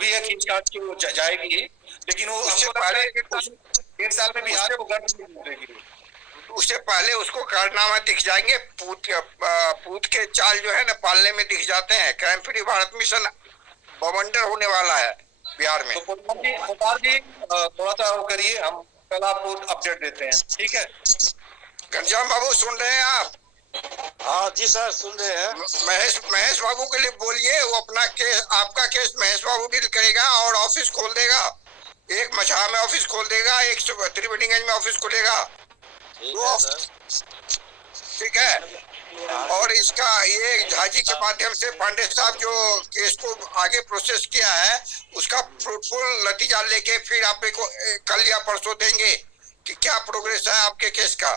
भी है खींच काट के वो जाएगी, लेकिन वो उससे हमको लगता पहले है कि 1.5 साल में बिहार को गर्द नहीं मिलेगी। उससे पहले उसको कारनामा दिख जाएंगे। पूत के चाल जो है ना पालने में दिख जाते हैं। क्राइम फ्री भारत मिशन बवंडर होने वाला है बिहार में। तो पोदार जी थोड़ा सा वो करिए, हम कल आपको अपडेट देते हैं, ठीक है। घनश्याम बाबू सुन रहे हैं आप? हाँ जी सर, सुन रहे हैं। महेश बाबू के लिए बोलिए, वो अपना केस, आपका केस महेश बाबू डील करेगा और ऑफिस खोल देगा। एक मछहा में ऑफिस खोल देगा, एक त्रिवेणीगंज में ऑफिस खोलेगा। ठीक है। और इसका ये झाजी के माध्यम से पांडे साहब जो केस को आगे प्रोसेस किया है उसका फ्रूटफुल नतीजा लेके फिर आप को कल या परसों देंगे कि क्या प्रोग्रेस है आपके केस का।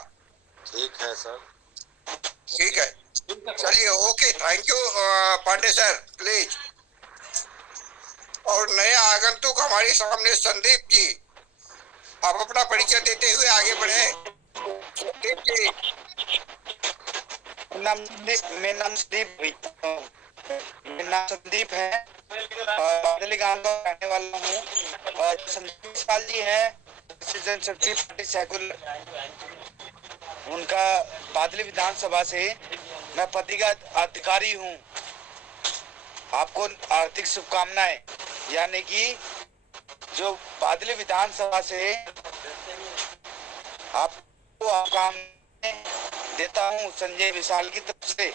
ठीक है सर। ठीक है, चलिए, okay, thank you Pandey sir, please. और नया आगंतुक हमारे सामने संदीप जी, आप अपना परिचय देते हुए आगे बढ़े। संदीप जी। मेरा नाम संदीप है और बादली गांव का रहने वाला हूँ। और संदीप विशाल जी है जनशक्ति पार्टी सेकुलर, उनका बादली विधानसभा से मैं पदवीगत अधिकारी हूँ। आपको आर्थिक शुभकामनाएं, यानी कि जो बादली विधानसभा से आपको काम देता हूँ संजय विशाल की तरफ से।